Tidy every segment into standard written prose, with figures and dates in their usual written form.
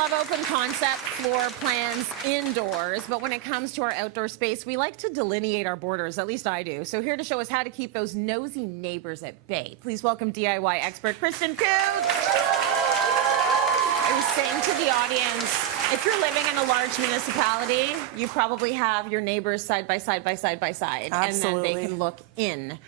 love open concept floor plans indoors, but when it comes to our outdoor space, we like to delineate our borders, at least I do. So here to show us how to keep those nosy neighbors at bay, please welcome DIY expert Kristen Coutts. I was saying to the audience, if you're living in a large municipality, you probably have your neighbors side by side by side by side. Absolutely. And then they can look in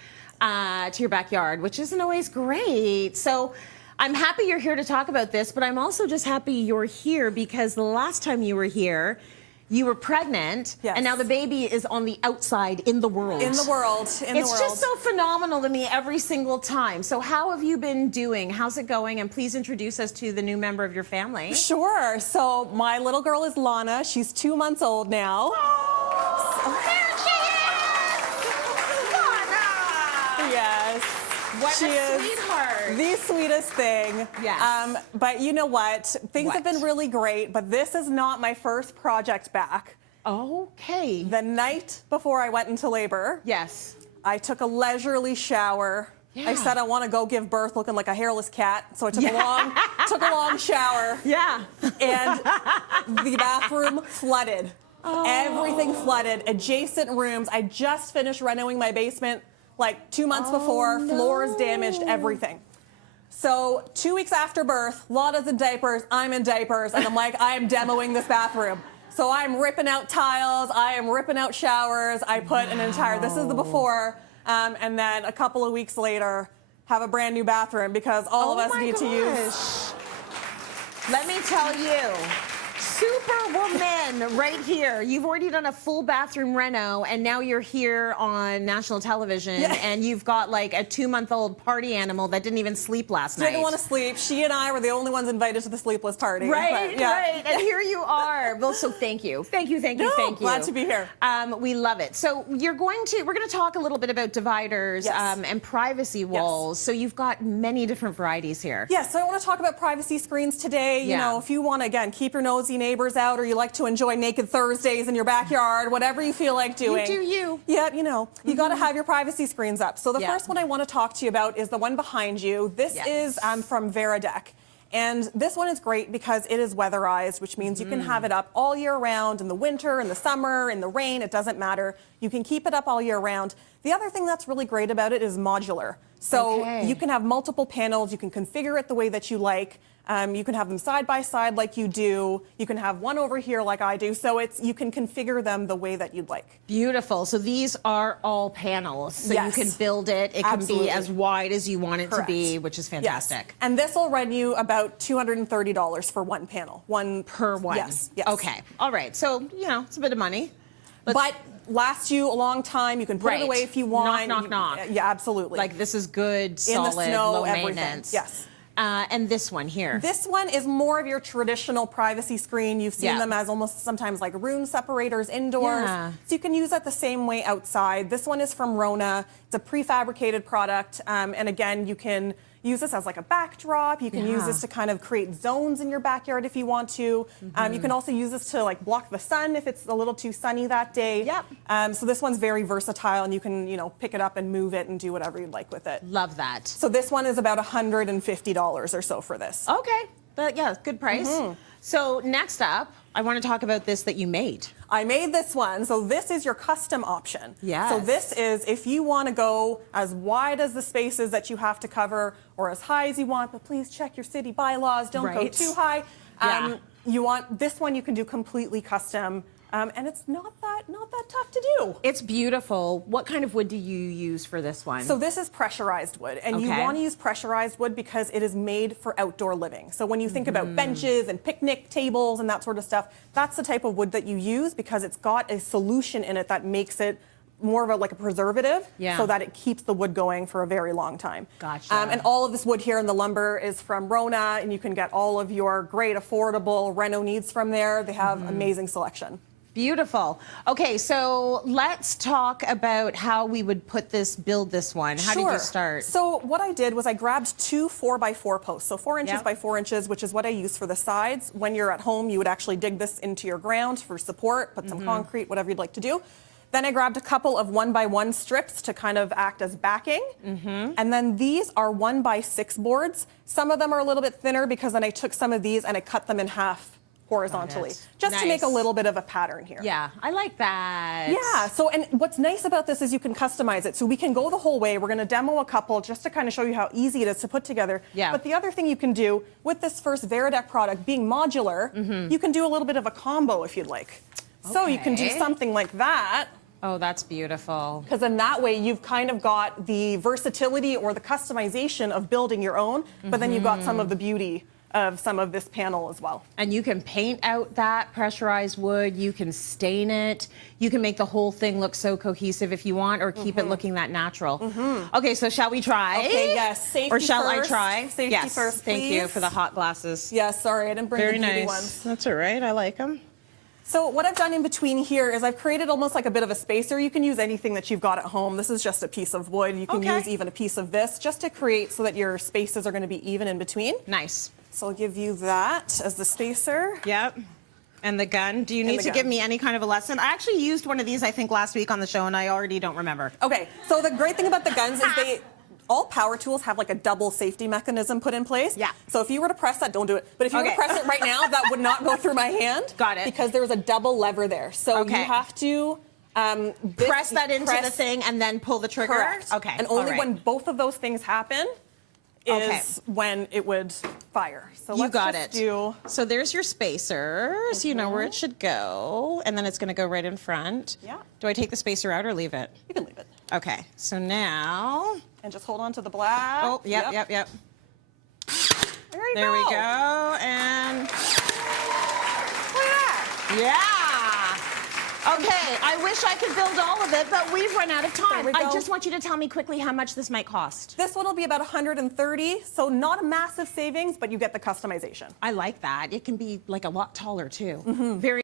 to your backyard, which isn't always great. So I'm happy you're here to talk about this, but I'm also just happy you're here because the last time you were here, you were pregnant, yes. And now the baby is on the outside in the world. In the world, It's just so phenomenal to me every single time. So how have you been doing? How's it going? And please introduce us to the new member of your family. Sure. So my little girl is Lana. She's 2 months old now. Oh, there she is! Lana! Yes. What she a is sweetheart. the sweetest thing. Yes. But you know what? Things have been really great, but this is not my first project back. Okay. The night before I went into labor, Yes. I took a leisurely shower. Yeah. I said I want to go give birth looking like a hairless cat, so I took a long shower. Yeah. And the bathroom flooded. Oh. Everything flooded. Adjacent rooms. I just finished renovating my basement like 2 months before. No. Floors damaged, everything. So 2 weeks after birth, Lana's in diapers, I'm in diapers, and I'm like, I am demoing this bathroom. So I'm ripping out tiles, I am ripping out showers. I put an entire, this is the before, and then a couple of weeks later, have a brand new bathroom because all of us need to use. Let me tell you, Superwoman right here. You've already done a full bathroom reno, and now you're here on national television, and you've got like a 2-month-old party animal that didn't even sleep last night. Didn't want to sleep. She and I were the only ones invited to the sleepless party. Right, but, yeah. right. And here you are. Well, so thank you. Thank you, thank you, thank you. Glad to be here. We love it. So we're going to talk a little bit about dividers and privacy walls. So you've got many different varieties here. Yes, so I want to talk about privacy screens today. You know, if you want to, again, keep your nosy neighbors out, or you like to enjoy naked Thursdays in your backyard, whatever you feel like doing. You do you. Yeah, you know, you got to have your privacy screens up. So the first one I want to talk to you about is the one behind you. This is from Veradec. And this one is great because it is weatherized, which means you can have it up all year round, in the winter, in the summer, in the rain, it doesn't matter. You can keep it up all year round. The other thing that's really great about it is modular. So you can have multiple panels, you can configure it the way that you like. You can have them side by side like you do. You can have one over here like I do. So you can configure them the way that you'd like. Beautiful. So these are all panels. So you can build it. It can be as wide as you want it to be, which is fantastic. Yes. And this will run you about $230 for one panel. One per one. Yes. Okay. All right. So, you know, it's a bit of money. But lasts you a long time. You can put it away if you want. Knock. Yeah, absolutely. Like this is good, solid, in the snow, low everything. maintenance. Yes. And this one here. This one is more of your traditional privacy screen. You've seen them as almost sometimes like room separators indoors. So you can use it the same way outside. This one is from Rona. It's a prefabricated product. And again, you can use this as like a backdrop. You can use this to kind of create zones in your backyard if you want to. You can also use this to like block the sun if it's a little too sunny that day. So this one's very versatile, and you can, you know, pick it up and move it and do whatever you'd like with it. Love that. So this one is about $150 or so for this. Okay. But yeah, good price. So next up, I want to talk about this that you made. I made this one. So this is your custom option. Yes. So this is if you want to go as wide as the spaces that you have to cover or as high as you want, but please check your city bylaws. Don't go too high. You want this one you can do completely custom. And it's not that tough to do. It's beautiful. What kind of wood do you use for this one? So this is pressurized wood, and you want to use pressurized wood because it is made for outdoor living. So when you think about benches and picnic tables and that sort of stuff, that's the type of wood that you use because it's got a solution in it that makes it more of like a preservative so that it keeps the wood going for a very long time. Gotcha. And all of this wood here in the lumber is from Rona, and you can get all of your great affordable reno needs from there. They have amazing selection. Beautiful. Okay, so let's talk about how we would build this one. How did you start? So what I did was I grabbed two 4x4 posts, so 4 inches by 4 inches, which is what I use for the sides. When you're at home, you would actually dig this into your ground for support, put some concrete, whatever you'd like to do. Then I grabbed a couple of 1x1 strips to kind of act as backing. And then these are 1x6 boards. Some of them are a little bit thinner because then I took some of these and I cut them in half horizontally, just to make a little bit of a pattern here. Yeah, I like that. Yeah, so and what's nice about this is you can customize it. So we can go the whole way. We're going to demo a couple just to kind of show you how easy it is to put together. Yeah. But the other thing you can do with this first Veradek product being modular, you can do a little bit of a combo if you'd like. So you can do something like that. Oh, that's beautiful. Because in that way, you've kind of got the versatility or the customization of building your own, but then you've got some of the beauty of some of this panel as well. And you can paint out that pressurized wood, you can stain it, you can make the whole thing look so cohesive if you want, or keep it looking that natural. Okay, so shall we try? Okay, yes, safety Or shall first. I try? Safety yes, first, thank you please. for the hot glasses. Yes, sorry, I didn't bring Very the beauty nice. ones. That's all right, I like them. So what I've done in between here is I've created almost like a bit of a spacer. You can use anything that you've got at home. This is just a piece of wood. You can use even a piece of this just to create so that your spaces are going to be even in between. Nice. So I'll give you that as the spacer. Yep. And the gun. Do you need to give me any kind of a lesson? I actually used one of these, I think, last week on the show, and I already don't remember. Okay, so the great thing about the guns is all power tools have like a double safety mechanism put in place. Yeah. So if you were to press that, don't do it. But if you were to press it right now, that would not go through my hand. Got it. Because there's a double lever there. So you have to press that into the thing and then pull the trigger? Correct. Okay. And only when both of those things happen is when it would fire. So you let's got just it. So there's your spacers. You know where it should go. And then it's going to go right in front. Yeah. Do I take the spacer out or leave it? You can leave it. Okay. So now. And just hold on to the black. Oh, yep. There we go. And. Look at that. Yeah. Okay. I wish I could build all of it, but we've run out of time. There we go. I just want you to tell me quickly how much this might cost. This one will be about $130, so not a massive savings, but you get the customization. I like that. It can be like a lot taller too. Very